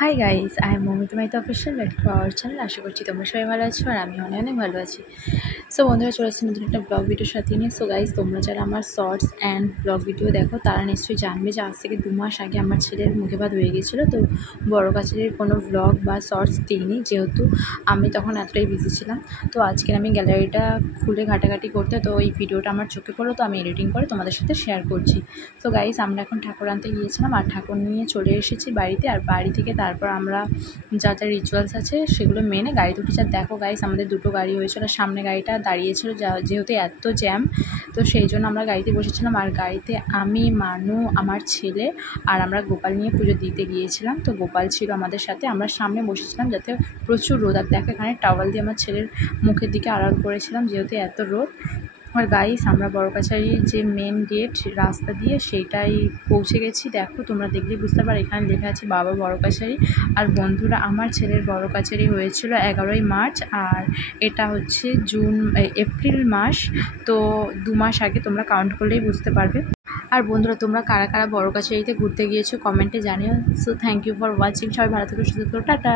High guys, I am Moumita Maita official. Welcome to our channel. আশা করছি তোমরা সবাই ভালো আছো আর আমি অনেক অনেক ভালো আছি। সো বন্ধুরা, চলে আসছি নতুন একটা ব্লগ ভিডিওর সাথে নিয়ে। সো গাইস, তোমরা যারা আমার শর্টস অ্যান্ড ব্লগ ভিডিও দেখো তারা নিশ্চয়ই জানবে যে আজ থেকে 2 মাস আগে আমার ছেলের মুখে ভাত হয়ে গিয়েছিলো। তো বড় কাছারির কোনো ব্লগ বা শর্টস দিইনি, যেহেতু আমি তখন এতটাই বিজি ছিলাম। তো আজকের আমি গ্যালারিটা খুলে ঘাটাঘাটি করতে তো এই ভিডিওটা আমার চোখে পড়লো, তো আমি এডিটিং করে তোমাদের সাথে শেয়ার করছি। তো গাইস, আমরা এখন ঠাকুর আনতে গিয়েছিলাম আর ঠাকুর নিয়ে চলে এসেছি বাড়িতে। আর বাড়ি থেকে তারপর আমরা যা যা রিচুয়ালস আছে সেগুলো মেনে গাড়িতে উঠেছি। আর দেখো গাইস, আমাদের দুটো গাড়ি হয়েছিল, সামনে গাড়িটা দাঁড়িয়েছিল যেহেতু এত জ্যাম, তো সেই জন্য আমরা গাড়িতে বসেছিলাম। আর গাড়িতে আমি, মানু, আমার ছেলে আর আমরা গোপাল নিয়ে পুজো দিতে গিয়েছিলাম। তো গোপাল ছিল আমাদের সাথে, আমরা সামনে বসেছিলাম যাতে প্রচুর রোদ। আর দেখো, এখানে টাওয়াল দিয়ে আমার ছেলের মুখের দিকে আড়াল করেছিলাম যেহেতু এত রোদ। আর গাইস, আমরা বড় কাছারির যে মেন গেট রাস্তা দিয়ে সেইটাই পৌঁছে গেছি। দেখো, তোমরা দেখলেই বুঝতে পারো, এখানে লেখা আছে বাবা বড় কাছারি। আর বন্ধুরা, আমার ছেলের বড় কাছারি হয়েছিল 11ই মার্চ, আর এটা হচ্ছে এপ্রিল মাস। তো 2 মাস আগে, তোমরা কাউন্ট করলেই বুঝতে পারবে। আর বন্ধুরা, তোমরা কারা কারা বড় কাছারিতে ঘুরতে গিয়েছো কমেন্টে জানিও। So thank you for watching. সবাই ভালো থেকো, সুস্থ থেকো, টাটা।